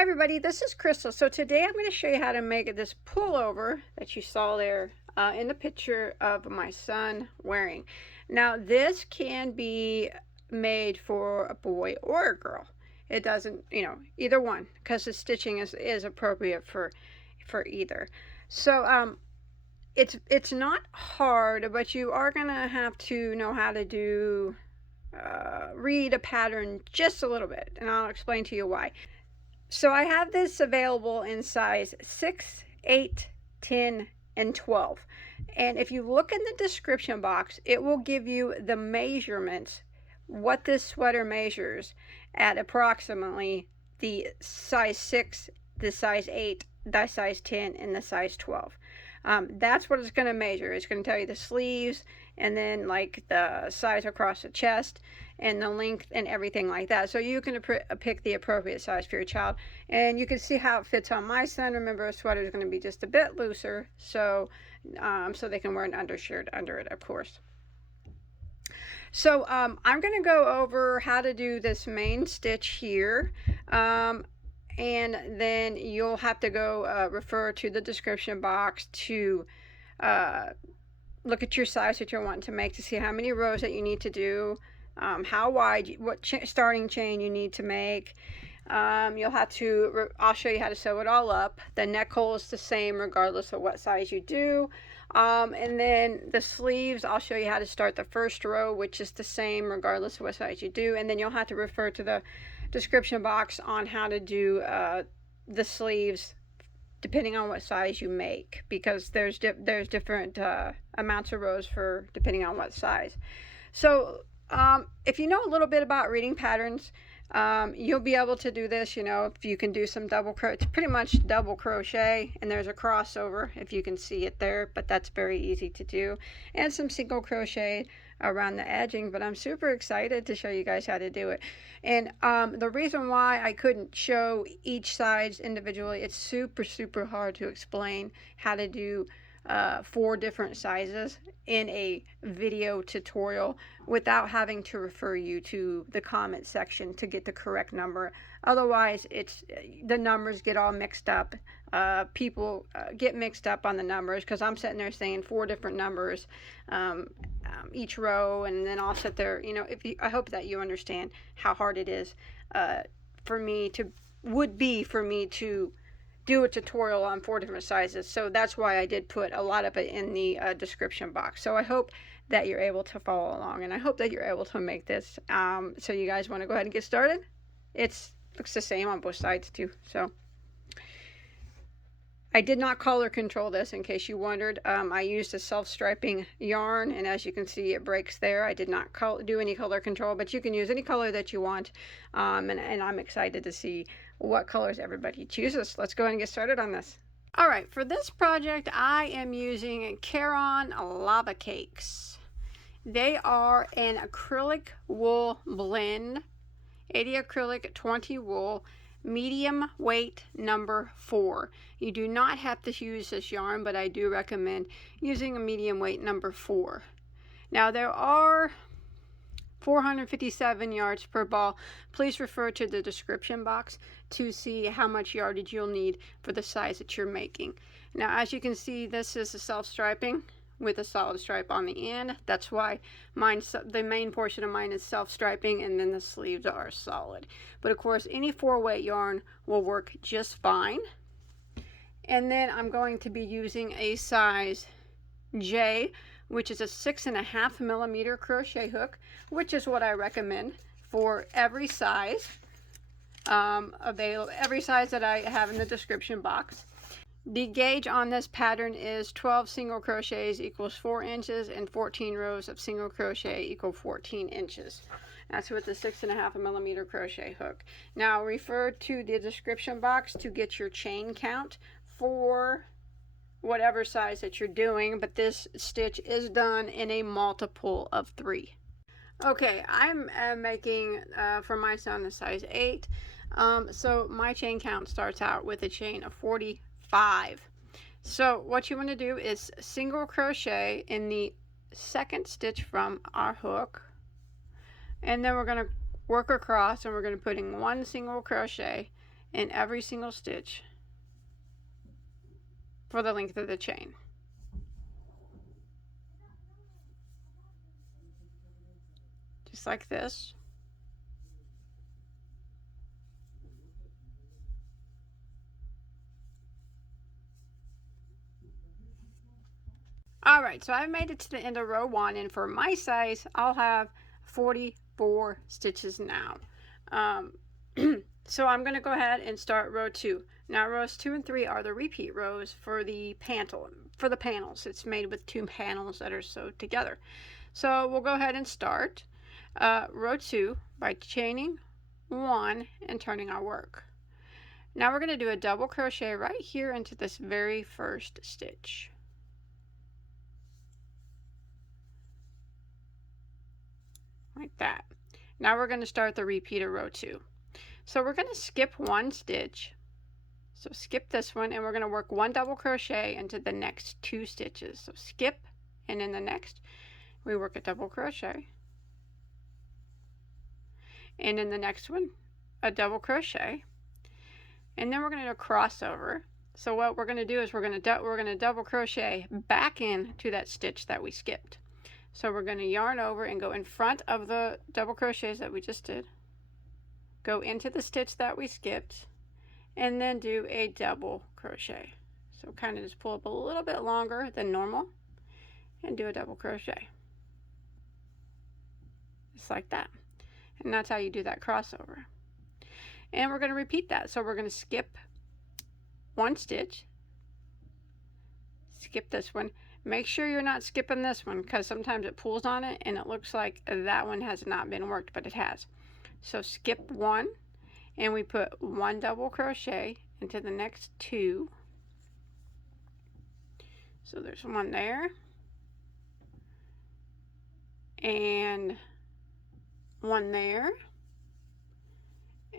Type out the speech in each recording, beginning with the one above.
Hi everybody, this is Crystal. So today I'm going to show you how to make this pullover that you saw there in the picture of my son wearing. Now this can be made for a boy or a girl. It doesn't, either one, because the stitching is appropriate for either. So it's not hard, but you are going to have to know how to do read a pattern just a little bit, and I'll explain to you why. So I have this available in size 6, 8, 10, and 12. And if you look in the description box, it will give you the measurements, what this sweater measures at approximately the size 6, the size 8, the size 10, and the size 12. That's what it's going to measure. It's going to tell you the sleeves, and then like the size across the chest, and the length, and everything like that. So you can pick the appropriate size for your child, and you can see how it fits on my son. Remember, a sweater is going to be just a bit looser, so they can wear an undershirt under it, of course. So I'm going to go over how to do this main stitch here. And then you'll have to go refer to the description box to look at your size that you're wanting to make, to see how many rows that you need to do, how wide, what starting chain you need to make. You'll have to, I'll show you how to sew it all up. The neck hole is the same regardless of what size you do. And then the sleeves, I'll show you how to start the first row, which is the same regardless of what size you do. And then you'll have to refer to the description box on how to do the sleeves depending on what size you make, because there's different amounts of rows for depending on what size. So if you know a little bit about reading patterns, you'll be able to do this. If you can do some double crochet, it's pretty much double crochet, and there's a crossover if you can see it there, but that's very easy to do, and some single crochet around the edging. But I'm super excited to show you guys how to do it. And the reason why I couldn't show each size individually, it's super hard to explain how to do 4 different sizes in a video tutorial without having to refer you to the comment section to get the correct number. Otherwise, the numbers get all mixed up. People get mixed up on the numbers, because I'm sitting there saying 4 different numbers each row, and then I'll sit there. I hope that you understand how hard it is would be for me to do a tutorial on 4 different sizes. So that's why I did put a lot of it in the description box. So I hope that you're able to follow along, and I hope that you're able to make this. So you guys want to go ahead and get started? It looks the same on both sides too. So I did not color control this, in case you wondered. I used a self-striping yarn, and as you can see, it breaks there. I did not do any color control, but you can use any color that you want. And I'm excited to see what colors everybody chooses. Let's go ahead and get started on this. All right, for this project, I am using Caron Lava Cakes. They are an acrylic wool blend, 80 acrylic, 20 wool, medium weight number 4. You do not have to use this yarn, but I do recommend using a medium weight number 4. Now there are 457 yards per ball. Please refer to the description box to see how much yardage you'll need for the size that you're making. Now, as you can see, this is a self-striping with a solid stripe on the end. That's why the main portion of mine is self-striping, and then the sleeves are solid. But of course, any 4-weight yarn will work just fine. And then I'm going to be using a size J, which is a 6.5 millimeter crochet hook, which is what I recommend for every size every size that I have in the description box. The gauge on this pattern is 12 single crochets equals 4 inches, and 14 rows of single crochet equal 14 inches. That's with the 6.5 millimeter crochet hook. Now refer to the description box to get your chain count for whatever size that you're doing, but this stitch is done in a multiple of 3. Okay, I'm making for my son a size 8. So my chain count starts out with a chain of 45. So what you want to do is single crochet in the 2nd stitch from our hook, and then we're going to work across, and we're going to put in 1 single crochet in every single stitch for the length of the chain. Just like this. Alright, so I've made it to the end of row 1, and for my size, I'll have 44 stitches now. So I'm going to go ahead and start row 2. Now rows 2 and 3 are the repeat rows for the panels. It's made with 2 panels that are sewed together. So we'll go ahead and start row 2 by chaining 1 and turning our work. Now we're going to do a double crochet right here into this very first stitch. Like that. Now we're going to start the repeat of row 2. So we're going to skip 1 stitch. So skip this one, and we're going to work 1 double crochet into the next 2 stitches. So skip, and in the next we work a double crochet, and in the next one a double crochet, and then we're going to do a crossover. So what we're going to do is we're going to double crochet back into that stitch that we skipped. So we're going to yarn over and go in front of the double crochets that we just did, go into the stitch that we skipped, and then do a double crochet. So kind of just pull up a little bit longer than normal and do a double crochet. Just like that. And that's how you do that crossover. And we're going to repeat that. So we're going to skip 1 stitch, skip this one. Make sure you're not skipping this one, because sometimes it pulls on it and it looks like that one has not been worked, but it has. So skip 1, and we put 1 double crochet into the next 2. So there's 1 there, and 1 there,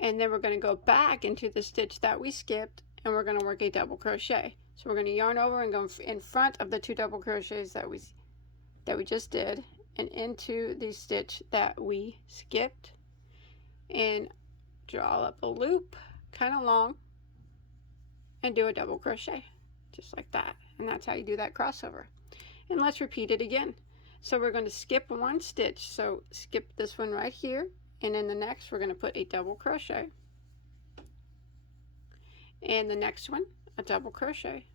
and then we're going to go back into the stitch that we skipped, and we're going to work a double crochet. So we're going to yarn over and go in front of the 2 double crochets that we just did, and into the stitch that we skipped, and draw up a loop kind of long and do a double crochet just like that. And that's how you do that crossover. And let's repeat it again. So we're going to skip 1 stitch. So skip this one right here, and in the next we're going to put a double crochet, and the next one a double crochet.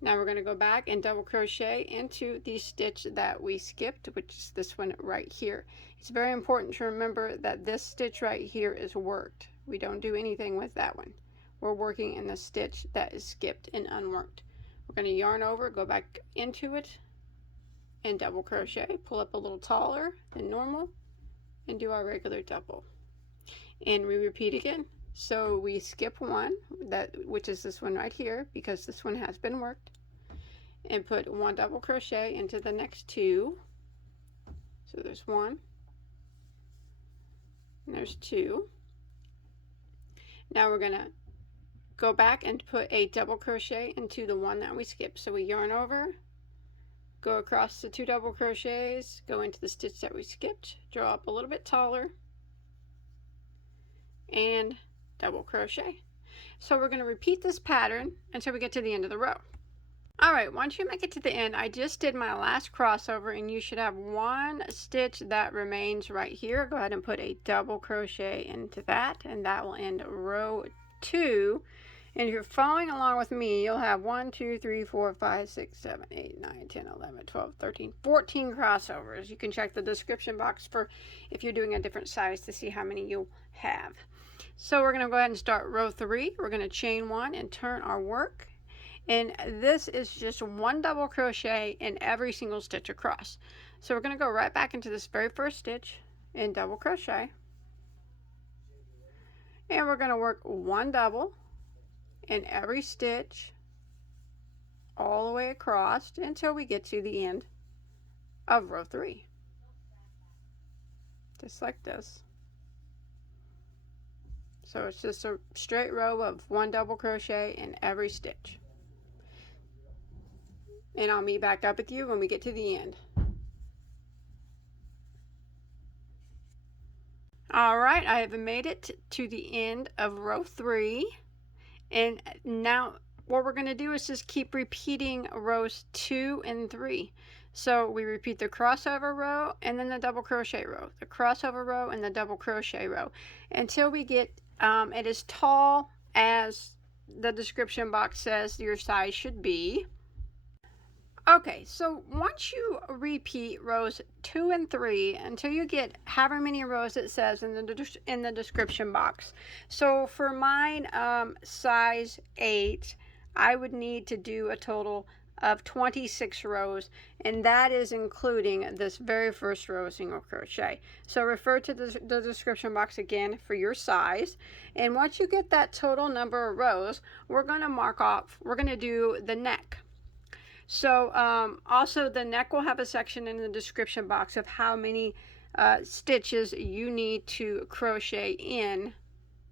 Now we're going to go back and double crochet into the stitch that we skipped, which is this one right here. It's very important to remember that this stitch right here is worked. We don't do anything with that one. We're working in the stitch that is skipped and unworked. We're going to yarn over, go back into it, and double crochet, pull up a little taller than normal, and do our regular double. And we repeat again. So we skip 1, which is this one right here, because this one has been worked, and put 1 double crochet into the next 2. So there's 1, and there's 2. Now we're going to go back and put a double crochet into the one that we skipped. So we yarn over, go across the 2 double crochets, go into the stitch that we skipped, draw up a little bit taller, and double crochet. So we're going to repeat this pattern until we get to the end of the row. Alright, once you make it to the end, I just did my last crossover, and you should have 1 stitch that remains right here. Go ahead and put a double crochet into that, and that will end row 2. And if you're following along with me, you'll have 1, 2, 3, 4, 5, 6, 7, 8, 9, 10, 11, 12, 13, 14 crossovers. You can check the description box for if you're doing a different size to see how many you'll have. So we're going to go ahead and start row 3. We're going to chain 1 and turn our work. And this is just 1 double crochet in every single stitch across. So we're going to go right back into this very first stitch and double crochet. And we're going to work 1 double in every stitch all the way across until we get to the end of row 3. Just like this. So it's just a straight row of 1 double crochet in every stitch. And I'll meet back up with you when we get to the end. All right, I have made it to the end of row 3, and now what we're going to do is just keep repeating rows 2 and 3. So we repeat the crossover row and then the double crochet row, the crossover row and the double crochet row, until we get it as tall as the description box says your size should be. Okay, so once you repeat rows 2 and 3 until you get however many rows it says in the description box. So for mine, size 8, I would need to do a total of 26 rows, and that is including this very first row of single crochet. So refer to the description box again for your size, and once you get that total number of rows, we're going to mark off, we're going to do the neck. So also the neck will have a section in the description box of how many stitches you need to crochet in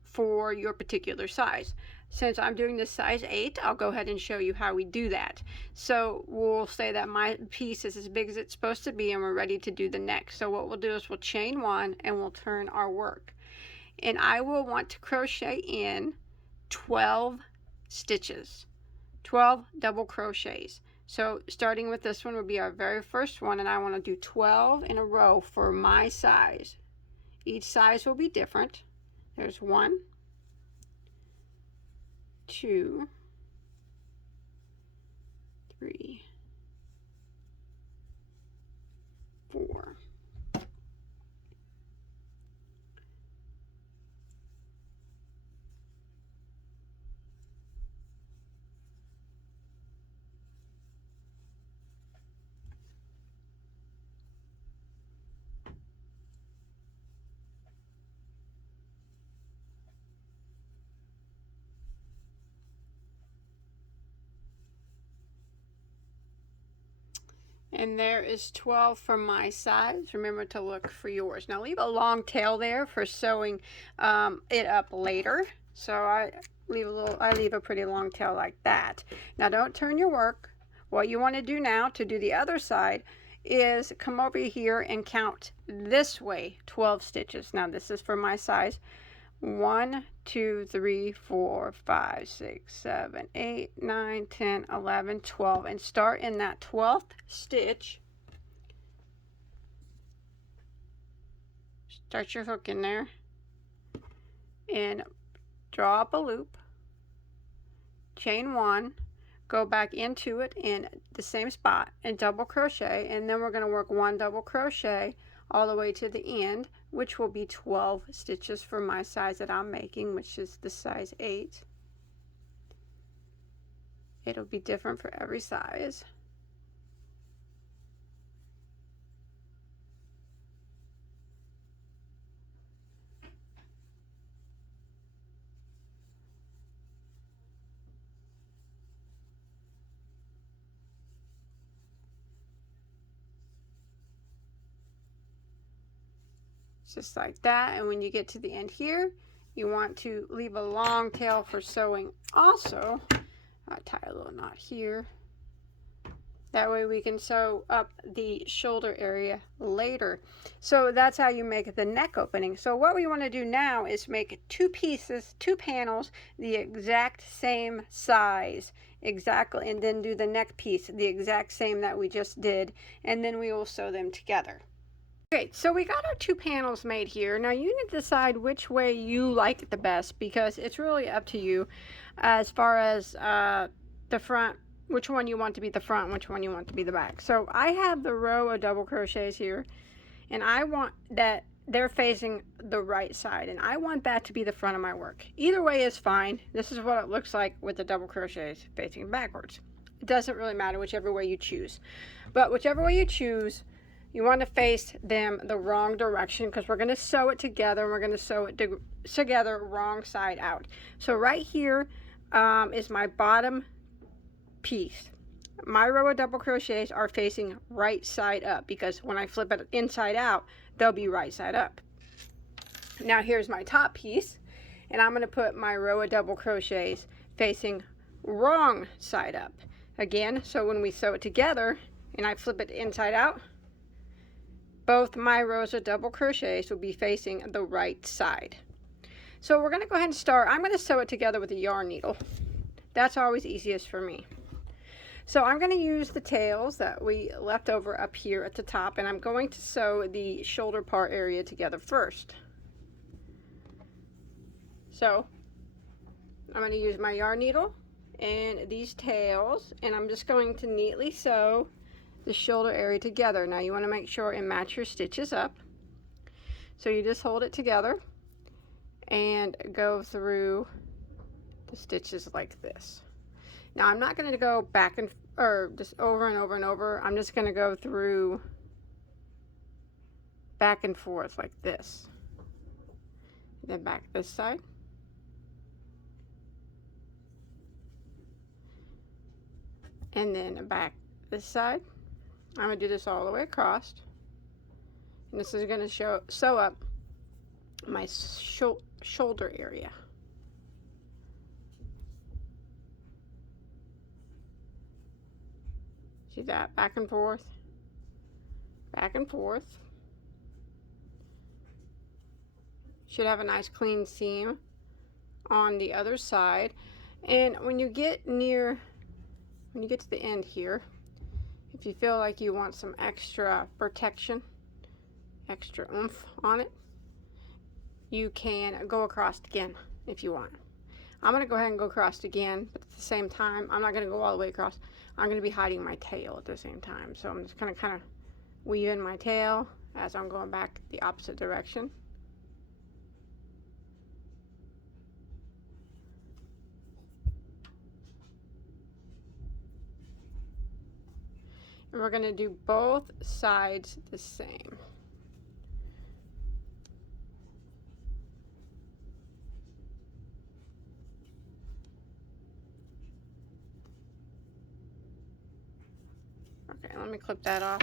for your particular size. Since I'm doing this size 8, I'll go ahead and show you how we do that. So we'll say that my piece is as big as it's supposed to be and we're ready to do the neck. So what we'll do is we'll chain 1 and we'll turn our work. And I will want to crochet in 12 stitches, 12 double crochets. So starting with this one would be our very first one, and I want to do 12 in a row for my size. Each size will be different. There's 1, 2, 3, 4. And there is 12 for my size. Remember to look for yours. Now leave a long tail there for sewing it up later. So I leave a pretty long tail like that. Now don't turn your work. What you want to do now to do the other side is come over here and count this way 12 stitches. Now this is for my size. 1, 2, 3, 4, 5, 6, 7, 8, 9, 10, 11, 12, and start in that 12th stitch. Start your hook in there and draw up a loop, chain 1, go back into it in the same spot and double crochet, and then we're going to work 1 double crochet all the way to the end, which will be 12 stitches for my size that I'm making, which is the size 8. It'll be different for every size. Just like that, and when you get to the end here, you want to leave a long tail for sewing also. I'll tie a little knot here. That way we can sew up the shoulder area later. So that's how you make the neck opening. So what we want to do now is make 2 pieces, 2 panels, the exact same size. Exactly, and then do the neck piece the exact same that we just did, and then we will sew them together. Okay, so we got our 2 panels made here. Now you need to decide which way you like it the best, because it's really up to you as far as the front, which one you want to be the front and which one you want to be the back. So I have the row of double crochets here, and I want that they're facing the right side, and I want that to be the front of my work. Either way is fine. This is what it looks like with the double crochets facing backwards. It doesn't really matter whichever way you choose, but whichever way you choose, you want to face them the wrong direction, because we're going to sew it together, and we're going to sew it together wrong side out. So right here is my bottom piece. My row of double crochets are facing right side up, because when I flip it inside out, they'll be right side up. Now here's my top piece, and I'm going to put my row of double crochets facing wrong side up again. So when we sew it together and I flip it inside out, both my rows of double crochets will be facing the right side. So we're going to go ahead and start. I'm going to sew it together with a yarn needle. That's always easiest for me. So I'm going to use the tails that we left over up here at the top, and I'm going to sew the shoulder part area together first. So I'm going to use my yarn needle and these tails, and I'm just going to neatly sew the shoulder area together. Now you want to make sure and match your stitches up. So you just hold it together and go through the stitches like this. Now I'm not going to go back and or just over and over and over. I'm just going to go through back and forth like this. And then back this side. And then back this side. I'm going to do this all the way across. And this is going to sew up my shoulder area. See that? Back and forth. Back and forth. Should have a nice clean seam on the other side. And when you get to the end here, if you feel like you want some extra protection, extra oomph on it, you can go across again if you want. I'm going to go ahead and go across again, but at the same time, I'm not going to go all the way across. I'm going to be hiding my tail at the same time. So I'm just going to kind of weave in my tail as I'm going back the opposite direction. And we're going to do both sides the same. Okay, let me clip that off.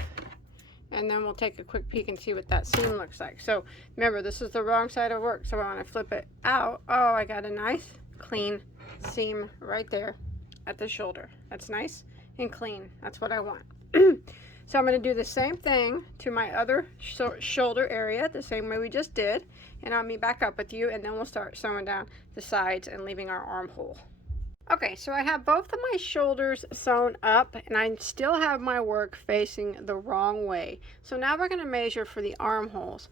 And then we'll take a quick peek and see what that seam looks like. So remember, this is the wrong side of work. So when I flip it out, oh, I got a nice clean seam right there at the shoulder. That's nice and clean. That's what I want. So I'm going to do the same thing to my other shoulder area, the same way we just did. And I'll meet back up with you, and then we'll start sewing down the sides and leaving our armhole. Okay, so I have both of my shoulders sewn up, and I still have my work facing the wrong way. So now we're going to measure for the armholes.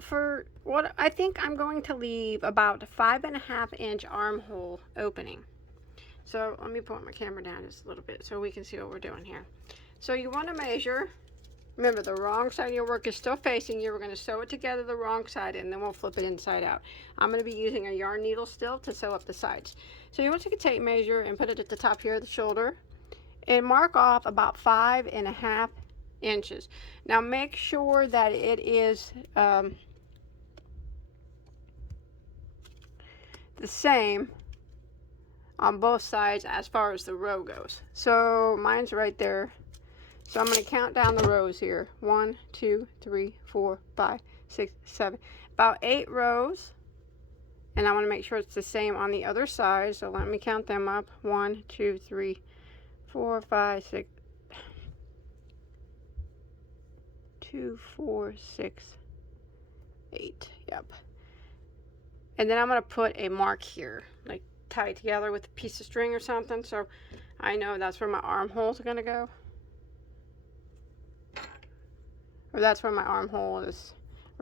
For what I think I'm going to leave about a 5.5 inch armhole opening. So let me put my camera down just a little bit so we can see what we're doing here. So you want to measure. Remember, the wrong side of your work is still facing you. We're going to sew it together the wrong side, and then we'll flip it inside out. I'm going to be using a yarn needle still to sew up the sides. So you want to take a tape measure and put it at the top here of the shoulder and mark off about 5.5 inches. Now make sure that it is the same on both sides as far as the row goes. So mine's right there. So I'm going to count down the rows here. 1, 2, 3, 4, 5, 6, 7. About 8 rows. And I want to make sure it's the same on the other side. So let me count them up. 1, 2, 3, 4, 5, 6. 2, 4, 6, 8. Yep. And then I'm going to put a mark here. Like tie it together with a piece of string or something. So I know that's where my armholes are going to go. Or that's where my armhole is,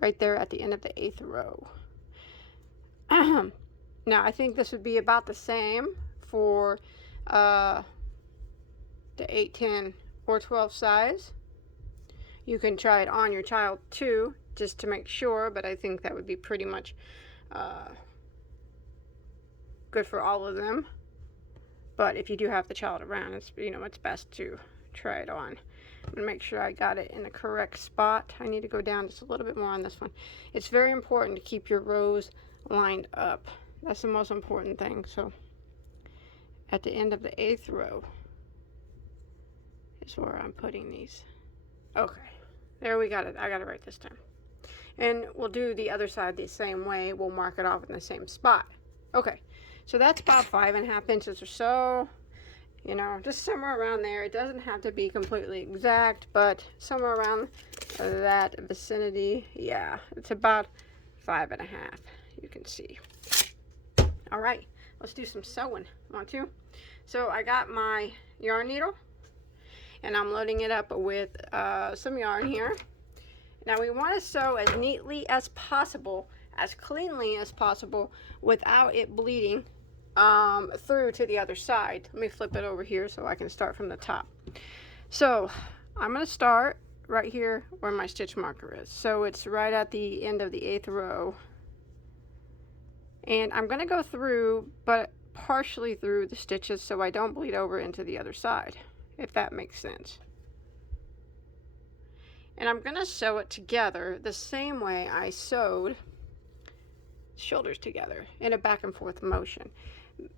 right there at the end of the 8th row. Now I think this would be about the same for the 8, 10, or 12 size. You can try it on your child too, just to make sure, but I think that would be pretty much good for all of them. But if you do have the child around, it's best to try it on. I'm going to make sure I got it in the correct spot. I need to go down just a little bit more on this one. It's very important to keep your rows lined up. That's the most important thing. So at the end of the 8th row is where I'm putting these. Okay, there we got it. I got it right this time. And we'll do the other side the same way. We'll mark it off in the same spot. Okay, so that's about 5.5 inches or so. you know, just somewhere around there. It doesn't have to be completely exact, but somewhere around that vicinity. Yeah, it's about 5.5, you can see. All right, let's do some sewing. Want to? So I got my yarn needle, and I'm loading it up with some yarn here. Now we want to sew as neatly as possible, as cleanly as possible, without it bleeding through to the other side. Let me flip it over here so I can start from the top. So I'm going to start right here where my stitch marker is. So it's right at the end of the 8th row. And I'm going to go through, but partially through the stitches so I don't bleed over into the other side, if that makes sense. And I'm going to sew it together the same way I sewed shoulders together, in a back and forth motion,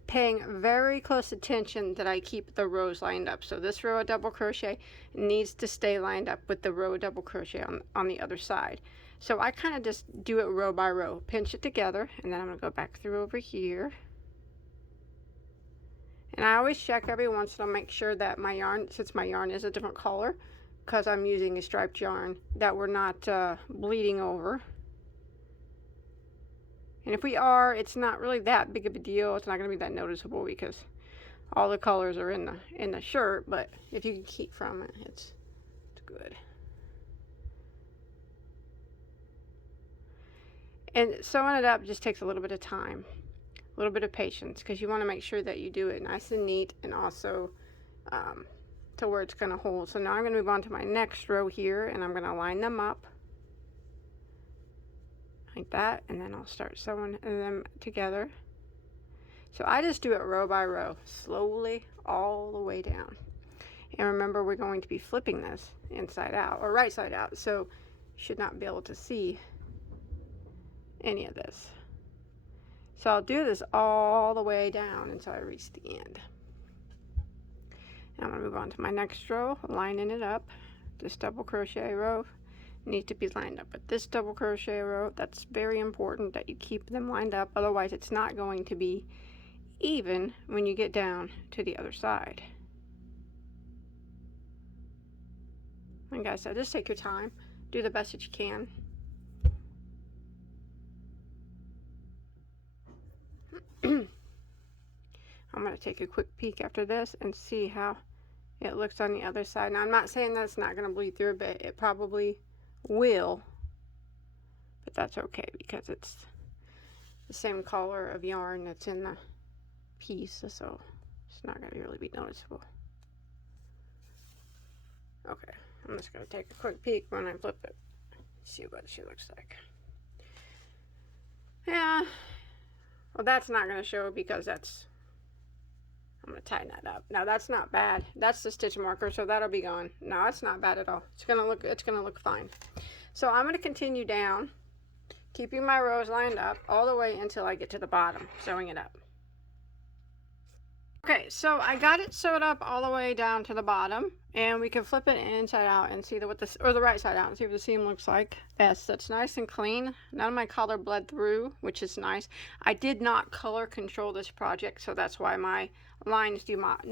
paying very close attention that I keep the rows lined up. So this row of double crochet needs to stay lined up with the row of double crochet on the other side. So I kind of just do it row by row, pinch it together, and then I'm going to go back through over here. And I always check every once in a while, make sure that my yarn, since my yarn is a different color, because I'm using a striped yarn, that we're not bleeding over. And if we are, it's not really that big of a deal. It's not going to be that noticeable because all the colors are in the shirt. But if you can keep from it, it's good. And sewing it up just takes a little bit of time, a little bit of patience, because you want to make sure that you do it nice and neat, and also to where it's going to hold. So now I'm going to move on to my next row here, and I'm going to line them up like that, and then I'll start sewing them together. So I just do it row by row, slowly all the way down. And remember, we're going to be flipping this inside out, or right side out, so you should not be able to see any of this. So I'll do this all the way down until I reach the end. Now I'm going to move on to my next row, lining it up. This double crochet row needs to be lined up with this double crochet row. That's very important that you keep them lined up, otherwise it's not going to be even when you get down to the other side. And guys, so just take your time, do the best that you can. I'm going to take a quick peek after this and see how it looks on the other side. Now I'm not saying that it's not going to bleed through, but it probably will, but that's okay because it's the same color of yarn that's in the piece, so it's not going to really be noticeable. Okay, I'm just going to take a quick peek when I flip it, see what she looks like. Yeah, well, that's not going to show because that's, I'm going to tighten that up. Now that's not bad. That's the stitch marker, so that'll be gone. No, it's not bad at all. It's going to look fine. So I'm going to continue down, keeping my rows lined up all the way until I get to the bottom, sewing it up. Okay, so I got it sewed up all the way down to the bottom, and we can flip it inside out and see what this, or the right side out, and see what the seam looks like. Yes, that's nice and clean. None of my color bled through, which is nice. I did not color control this project, so that's why my lines do not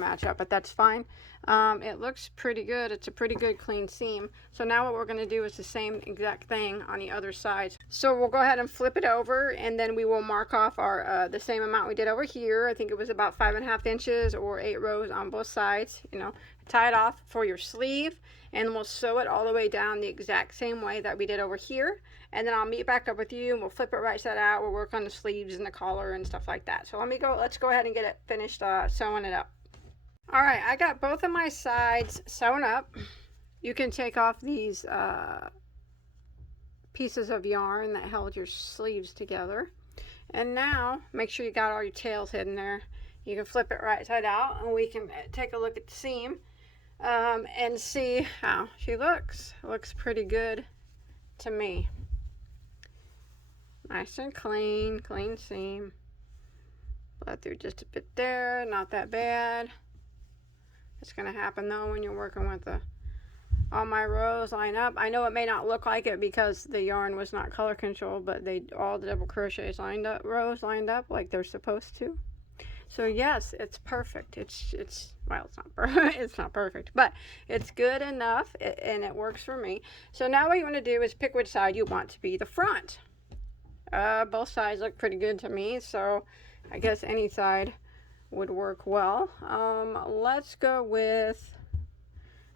match up, but that's fine. It looks pretty good. It's a pretty good clean seam. So now what we're going to do is the same exact thing on the other side. So we'll go ahead and flip it over, and then we will mark off our the same amount we did over here. I think it was about 5.5 inches or 8 rows on both sides. You know, tie it off for your sleeve, and we'll sew it all the way down the exact same way that we did over here. And then I'll meet back up with you, and we'll flip it right side out. We'll work on the sleeves and the collar and stuff like that. So let's go ahead and get it finished sewing it up. All right, I got both of my sides sewn up. You can take off these pieces of yarn that held your sleeves together. And now, make sure you got all your tails hidden there. You can flip it right side out, and we can take a look at the seam and see how she looks. It looks pretty good to me. Nice and clean seam. Bled through just a bit there, not that bad. It's going to happen though when you're working with all my rows line up. I know it may not look like it because the yarn was not color controlled, but all the double crochets lined up, rows lined up like they're supposed to. So yes, it's perfect. It's well, it's not perfect. It's not perfect, but it's good enough, and it works for me. So now what you want to do is pick which side you want to be the front. Both sides look pretty good to me, so I guess any side would work well. Let's go with,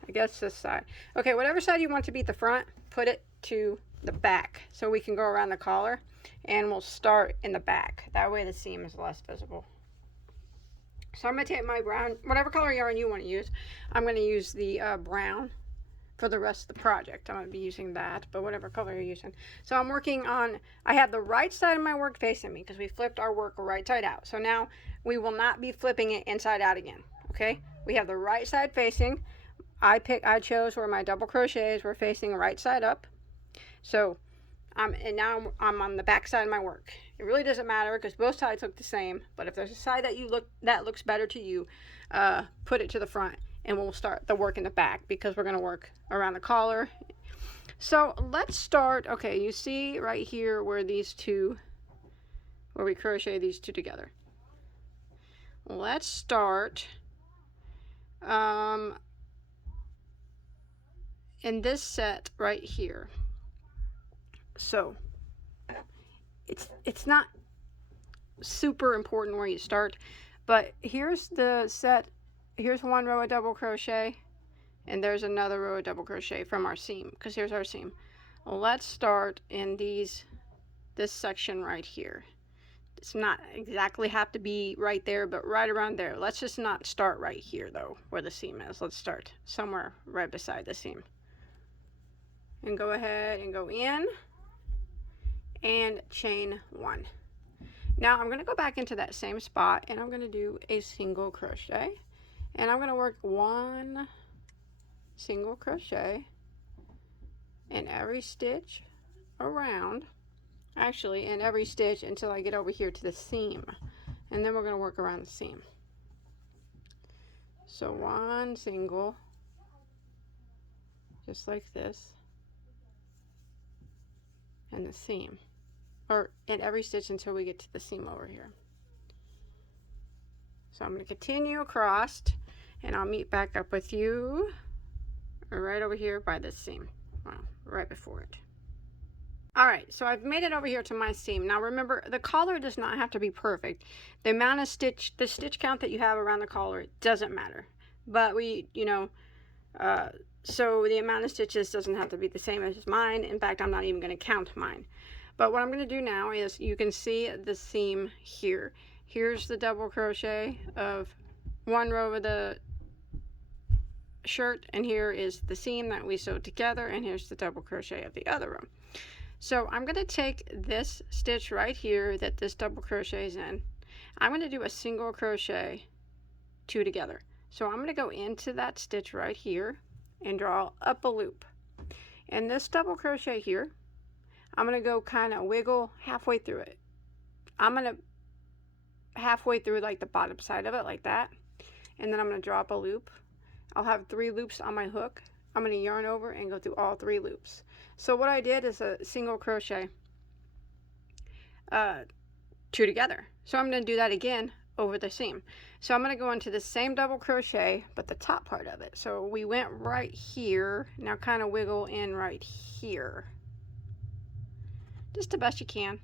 I guess, this side. Okay, whatever side you want to be the front, put it to the back so we can go around the collar, and we'll start in the back. That way the seam is less visible. So I'm going to take my brown, whatever color yarn you want to use. I'm going to use the brown for the rest of the project. I'm going to be using that, but whatever color you're using. So I'm working on, I have the right side of my work facing me because we flipped our work right side out. So now we will not be flipping it inside out again. Okay, we have the right side facing. I chose where my double crochets were facing right side up. So and now I'm on the back side of my work. It really doesn't matter because both sides look the same, but if there's a side that looks better to you, put it to the front, and we'll start the work in the back because we're going to work around the collar. So let's start. Okay, you see right here where we crochet these two together. Let's start in this set right here. So it's not super important where you start, but here's the set. Here's one row of double crochet, and there's another row of double crochet from our seam, because here's our seam. Let's start in this section right here. It's not exactly have to be right there, but right around there. Let's just not start right here though, where the seam is. Let's start somewhere right beside the seam. And go ahead and go in and chain one. Now I'm going to go back into that same spot, and I'm going to do a single crochet, and I'm going to work one single crochet in every stitch around, actually in every stitch until I get over here to the seam, and then we're going to work around the seam. So one single, just like this, and the seam, or in every stitch until we get to the seam over here. So I'm going to continue across, and I'll meet back up with you right over here by this seam. Well, right before it. Alright, so I've made it over here to my seam. Now remember, the collar does not have to be perfect. The amount of the stitch count that you have around the collar doesn't matter. But so the amount of stitches doesn't have to be the same as mine. In fact, I'm not even going to count mine. But what I'm going to do now is, you can see the seam here. Here's the double crochet of one row of the shirt, and here is the seam that we sewed together, and here's the double crochet of the other row. So I'm going to take this stitch right here that this double crochet is in. I'm going to do a single crochet, two together. So I'm going to go into that stitch right here and draw up a loop. And this double crochet here, I'm going to go kind of wiggle halfway through it. I'm going to halfway through like the bottom side of it like that, and then I'm going to draw up a loop. I'll have 3 loops on my hook. I'm going to yarn over and go through all 3 loops. So what I did is a single crochet, 2 together. So I'm going to do that again over the seam. So I'm going to go into the same double crochet, but the top part of it. So we went right here. Now kind of wiggle in right here, just the best you can,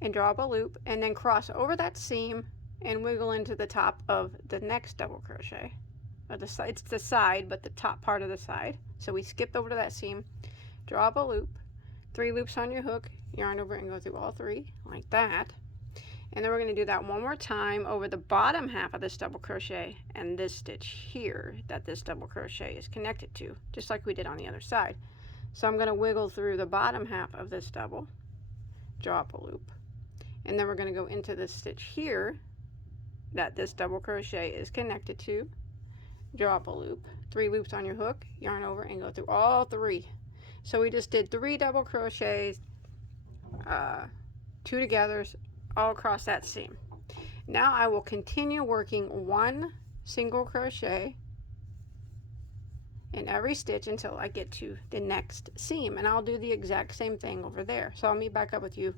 and draw up a loop, and then cross over that seam and wiggle into the top of the next double crochet. Or it's the side, but the top part of the side. So we skipped over to that seam, draw up a loop, 3 loops on your hook, yarn over and go through all 3 like that. And then we're going to do that one more time over the bottom half of this double crochet and this stitch here that this double crochet is connected to, just like we did on the other side. So I'm going to wiggle through the bottom half of this double, draw up a loop, and then we're going to go into this stitch here that this double crochet is connected to, draw up a loop, 3 loops on your hook, yarn over and go through all 3. So we just did 3 double crochets, 2 together, all across that seam. Now I will continue working 1 single crochet in every stitch until I get to the next seam, and I'll do the exact same thing over there. So I'll meet back up with you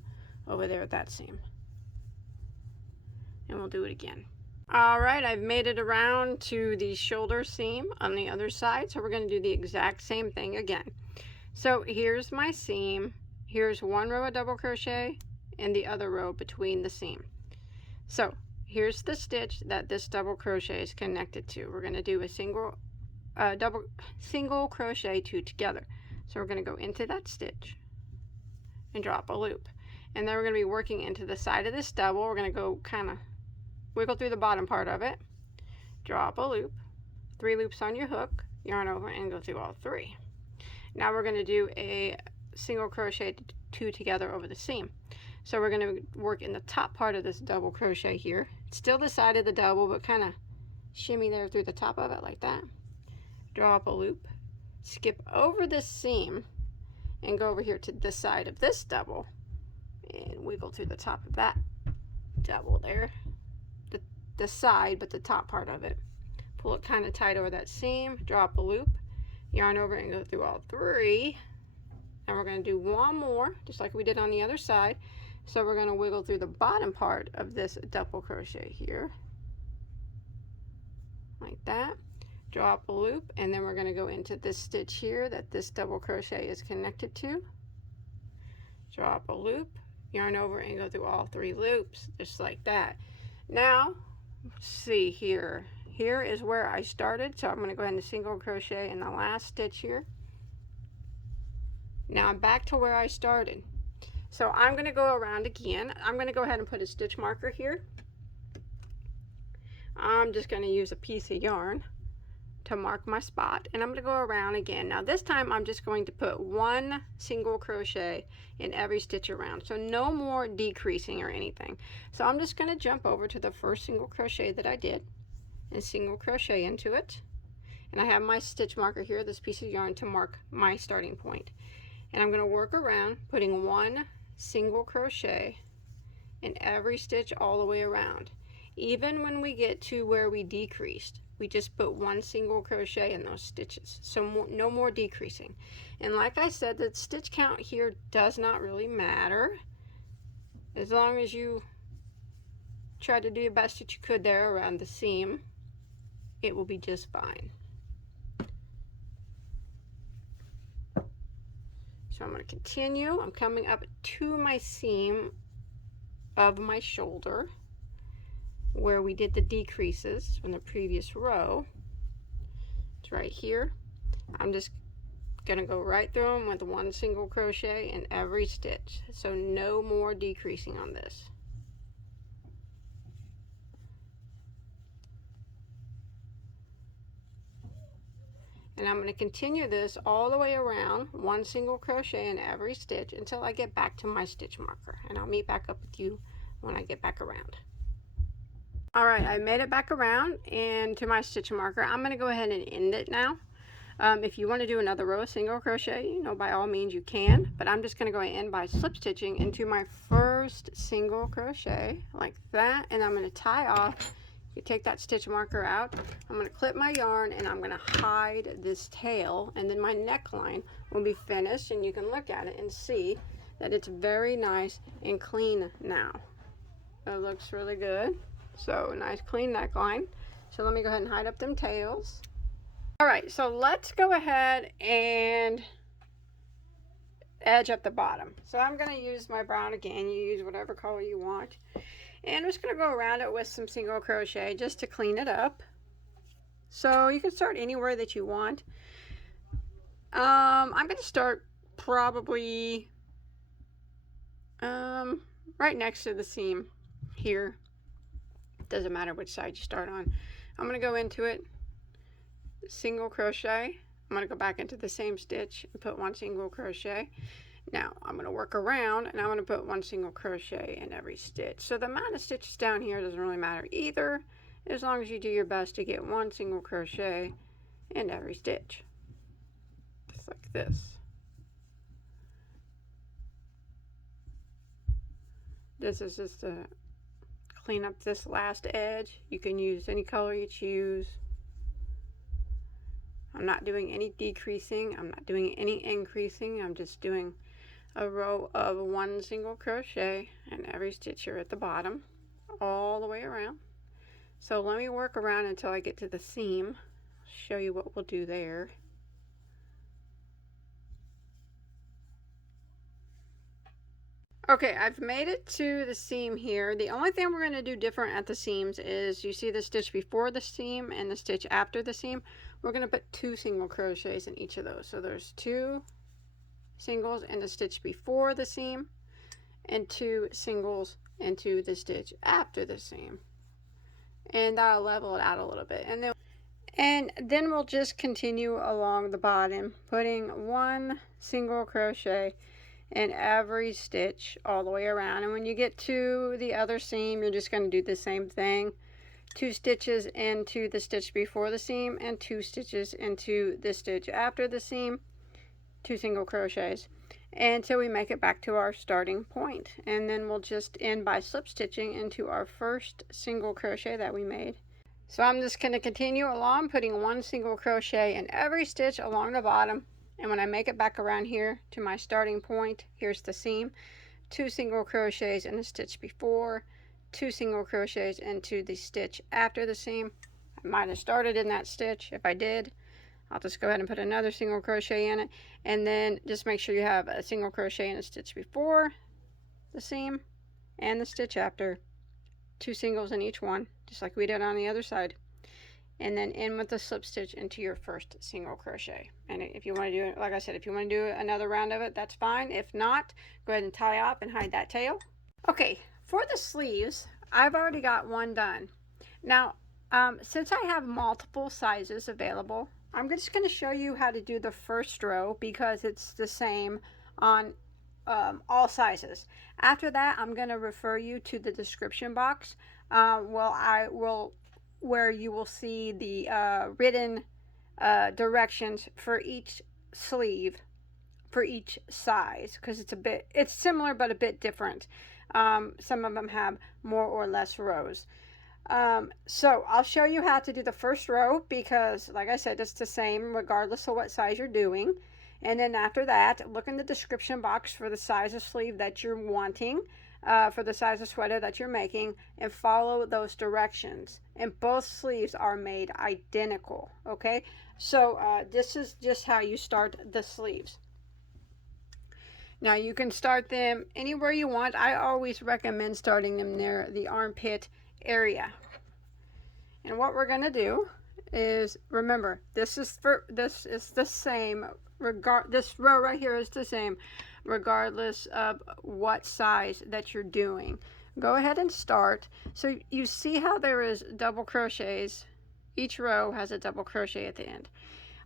over there at that seam. and we'll do it again. All right, I've made it around to the shoulder seam on the other side, so we're going to do the exact same thing again. So here's my seam, here's one row of double crochet and the other row between the seam. So here's the stitch that this double crochet is connected to. We're going to do a single crochet 2 together. So we're going to go into that stitch and drop a loop, and then we're going to be working into the side of this double. We're going to go kind of wiggle through the bottom part of it, drop a loop, 3 loops on your hook, yarn over and go through all 3. Now we're going to do a single crochet 2 together over the seam. So we're going to work in the top part of this double crochet here. It's still the side of the double, but kind of shimmy there through the top of it like that. Drop a loop, skip over this seam and go over here to this side of this double and wiggle through the top of that double there. The side, but the top part of it. Pull it kind of tight over that seam, drop a loop, yarn over and go through all 3. And we're going to do one more, just like we did on the other side. So we're going to wiggle through the bottom part of this double crochet here, like that. Drop a loop, and then we're going to go into this stitch here that this double crochet is connected to. Drop a loop, yarn over and go through all 3 loops, just like that. Now, let's see here. Here is where I started, so I'm going to go ahead and single crochet in the last stitch here. Now I'm back to where I started. So I'm going to go around again. I'm going to go ahead and put a stitch marker here. I'm just going to use a piece of yarn to mark my spot, and I'm going to go around again. Now this time I'm just going to put 1 single crochet in every stitch around, so no more decreasing or anything. So I'm just going to jump over to the first single crochet that I did and single crochet into it, and I have my stitch marker here, this piece of yarn, to mark my starting point. And I'm going to work around putting 1 single crochet in every stitch all the way around. Even when we get to where we decreased, we just put 1 single crochet in those stitches, so no more decreasing. And like I said, the stitch count here does not really matter, as long as you try to do the best that you could there around the seam, it will be just fine. So I'm going to continue. I'm coming up to my seam of my shoulder where we did the decreases from the previous row. It's right here. I'm just going to go right through them with 1 single crochet in every stitch, so no more decreasing on this. And I'm going to continue this all the way around, 1 single crochet in every stitch until I get back to my stitch marker, and I'll meet back up with you when I get back around. Alright, I made it back around and to my stitch marker. I'm going to go ahead and end it now. If you want to do another row of single crochet, you know, by all means you can, but I'm just going to go ahead and end by slip stitching into my first single crochet like that, and I'm going to tie off. You take that stitch marker out, I'm going to clip my yarn and I'm going to hide this tail, and then my neckline will be finished, and you can look at it and see that it's very nice and clean now. It looks really good. So nice clean neckline. So let me go ahead and hide up them tails. Alright, so let's go ahead and edge up the bottom. So I'm going to use my brown again. You use whatever color you want. And I'm just going to go around it with some single crochet just to clean it up. So you can start anywhere that you want. I'm going to start probably right next to the seam here. Doesn't matter which side you start on. I'm going to go into it, single crochet. I'm going to go back into the same stitch and put 1 single crochet. Now I'm going to work around and I'm going to put 1 single crochet in every stitch. So the amount of stitches down here doesn't really matter either, as long as you do your best to get 1 single crochet in every stitch, just like this. This is just a clean up this last edge. You can use any color you choose. I'm not doing any decreasing, I'm not doing any increasing, I'm just doing a row of 1 single crochet in every stitch here at the bottom. all the way around. So let me work around until I get to the seam. Show you what we'll do there. Okay, I've made it to the seam here. The only thing we're going to do different at the seams is, you see the stitch before the seam and the stitch after the seam. We're going to put 2 single crochets in each of those. So there's 2 singles in the stitch before the seam and 2 singles into the stitch after the seam. And that'll level it out a little bit. And then we'll just continue along the bottom, putting 1 single crochet in every stitch all the way around. And when you get to the other seam, you're just going to do the same thing. 2 stitches into the stitch before the seam and 2 stitches into the stitch after the seam, 2 single crochets, until we make it back to our starting point. And then we'll just end by slip stitching into our first single crochet that we made. So I'm just going to continue along, putting 1 single crochet in every stitch along the bottom. And when I make it back around here to my starting point, here's the seam, 2 single crochets in the stitch before, 2 single crochets into the stitch after the seam. I might have started in that stitch. If I did, I'll just go ahead and put another single crochet in it, and then just make sure you have a single crochet in the stitch before the seam and the stitch after, 2 singles in each one, just like we did on the other side. And then in with the slip stitch into your first single crochet. And if you want to do it, like I said, if you want to do another round of it, that's fine. If not, go ahead and tie up and hide that tail. Okay, for the sleeves, I've already got one done. Now, since I have multiple sizes available, I'm just going to show you how to do the first row because it's the same on all sizes. After that, I'm going to refer you to the description box. Where you will see the written directions for each sleeve for each size, because it's similar but a bit different. Some of them have more or less rows. So I'll show you how to do the first row because, like I said, it's the same regardless of what size you're doing. And then after that, look in the description box for the size of sleeve that you're wanting, for the size of sweater that you're making, and follow those directions. And both sleeves are made identical. Okay, so this is just how you start the sleeves. Now you can start them anywhere you want. I always recommend starting them near the armpit area. And what we're going to do is, remember, this is the same, this row right here is the same regardless of what size that you're doing. Go ahead and start. So you see how there is double crochets. Each row has a double crochet at the end.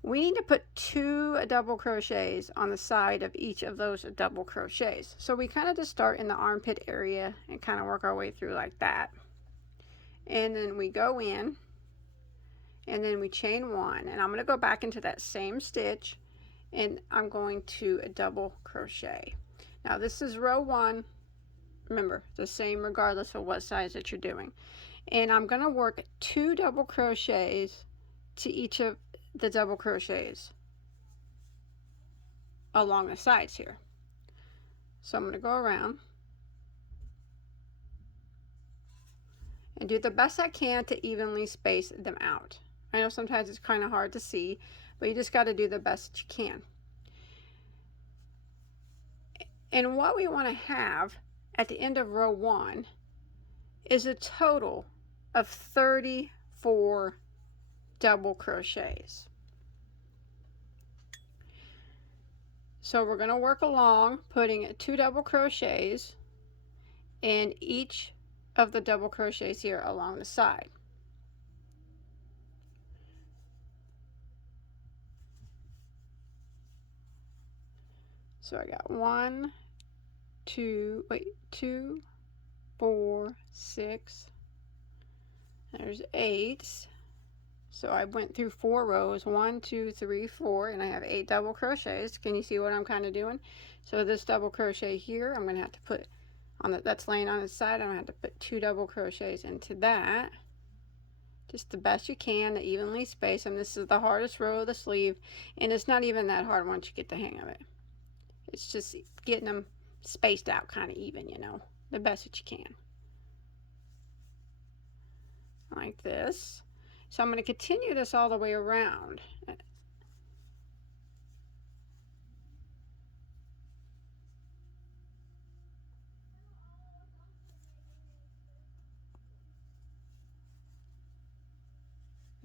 We need to put 2 double crochets on the side of each of those double crochets. So we kind of just start in the armpit area and kind of work our way through like that. And then we go in and then we chain 1, and I'm going to go back into that same stitch and I'm going to double crochet. Now this is row 1. Remember, the same regardless of what size that you're doing. And I'm going to work 2 double crochets to each of the double crochets along the sides here. So I'm going to go around and do the best I can to evenly space them out. I know sometimes it's kind of hard to see, but you just got to do the best that you can. And what we want to have at the end of row 1 is a total of 34 double crochets. So we're going to work along putting 2 double crochets in each of the double crochets here along the side. So I got 1, 2, 4, 6, there's 8. So I went through 4 rows, 1, 2, 3, 4, and I have 8 double crochets. Can you see what I'm kind of doing? So this double crochet here, I'm going to have to put on that's laying on its side. I'm going to have to put 2 double crochets into that. Just the best you can to evenly space them. This is the hardest row of the sleeve, and it's not even that hard once you get the hang of it. It's just getting them spaced out kind of even, you know, the best that you can. like this. So I'm going to continue this all the way around.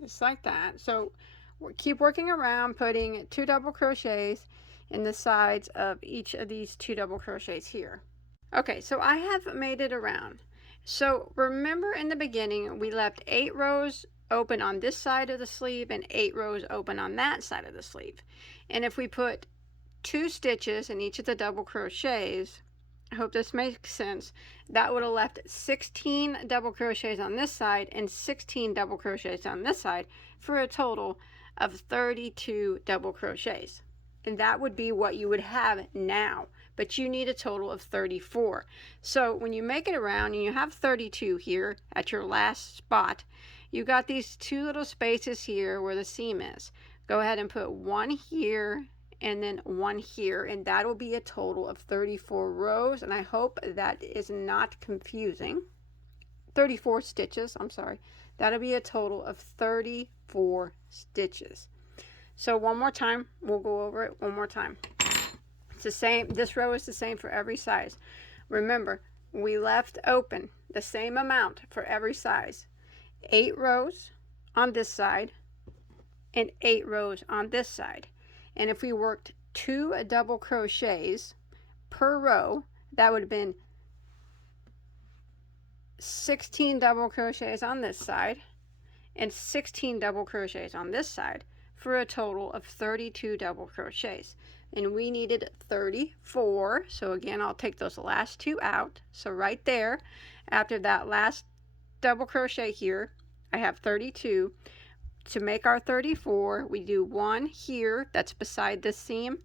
Just like that. So keep working around, putting 2 double crochets in the sides of each of these 2 double crochets here. Okay, so I have made it around. So remember in the beginning we left 8 rows open on this side of the sleeve and 8 rows open on that side of the sleeve. And if we put 2 stitches in each of the double crochets, I hope this makes sense, that would have left 16 double crochets on this side and 16 double crochets on this side for a total of 32 double crochets. And that would be what you would have now, but you need a total of 34. So when you make it around and you have 32 here at your last spot, you got these 2 little spaces here where the seam is. Go ahead and put 1 here and then 1 here, and that will be a total of 34 rows, and I hope that is not confusing. 34 stitches, I'm sorry. That'll be a total of 34 stitches. So one more time, we'll go over it one more time. It's the same, this row is the same for every size. Remember, we left open the same amount for every size. 8 rows on this side and 8 rows on this side. And if we worked 2 double crochets per row, that would have been 16 double crochets on this side and 16 double crochets on this side for a total of 32 double crochets. And we needed 34. So again, I'll take those last 2 out. So right there, after that last double crochet here, I have 32. To make our 34, we do 1 here, that's beside the seam,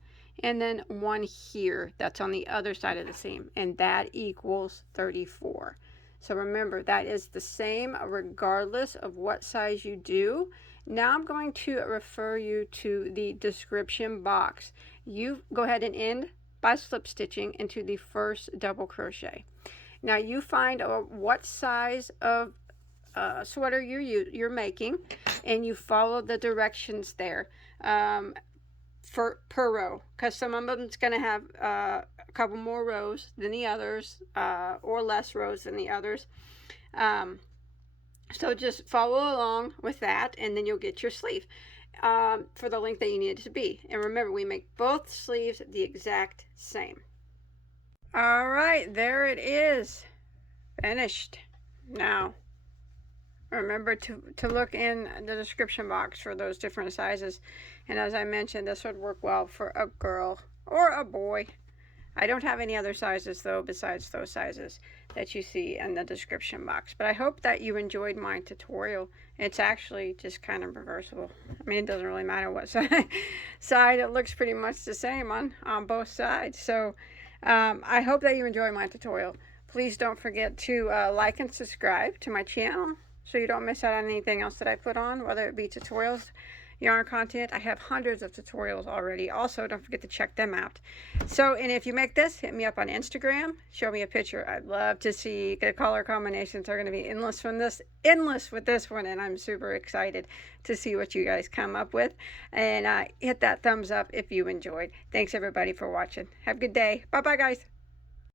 and then 1 here, that's on the other side of the seam, and that equals 34. So remember, that is the same regardless of what size you do. Now I'm going to refer you to the description box. You go ahead and end by slip stitching into the first double crochet. Now you find what size of sweater you're making, and you follow the directions there per row, because some of them's going to have a couple more rows than the others, or less rows than the others. So just follow along with that, and then you'll get your sleeve for the length that you need it to be. And remember, we make both sleeves the exact same. All right, there it is, finished. Now remember to look in the description box for those different sizes, and as I mentioned, this would work well for a girl or a boy. I don't have any other sizes though besides those sizes that you see in the description box, but I hope that you enjoyed my tutorial. It's actually just kind of reversible. I mean, it doesn't really matter what side, it looks pretty much the same on both sides. So I hope that you enjoy my tutorial. Please don't forget to like and subscribe to my channel so you don't miss out on anything else that I put on, whether it be tutorials, yarn content. I have hundreds of tutorials already. Also, don't forget to check them out. So, and if you make this, hit me up on Instagram. Show me a picture. I'd love to see. The color combinations are going to be endless with this one, and I'm super excited to see what you guys come up with. And hit that thumbs up if you enjoyed. Thanks everybody for watching. Have a good day. Bye bye, guys.